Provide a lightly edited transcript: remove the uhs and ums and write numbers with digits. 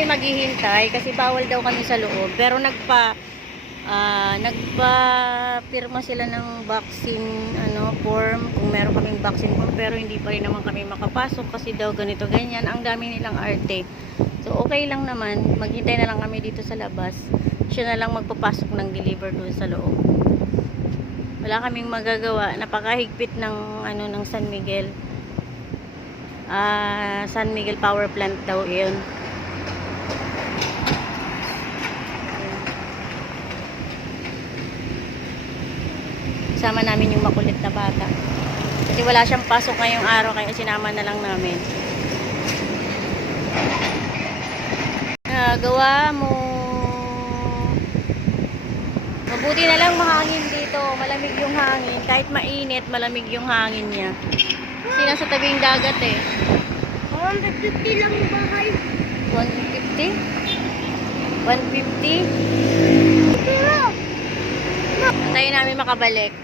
kami maghihintay kasi bawal daw kami sa loob. Pero nagpa-pirma sila ng vaccine form, kung meron kaming vaccine form, pero hindi pa rin naman kami makapasok kasi daw ganito ganyan. Ang dami nilang arte. So okay lang naman, maghintay na lang kami dito sa labas. Siya na lang magpapasok ng deliver doon sa loob. Wala kaming magagawa, napakahigpit ng ng San Miguel. San Miguel Power Plant daw 'yun. Sama namin yung makulit na bata. Kasi wala siyang pasok ngayong araw kaya sinama na lang namin. Gawa mo. Mabuti na lang mahangin dito. Malamig yung hangin. Kahit mainit, malamig yung hangin niya. Kasi nasa tabing dagat eh. 150 lang yung bahay. 150? 150? Antayin namin makabalik.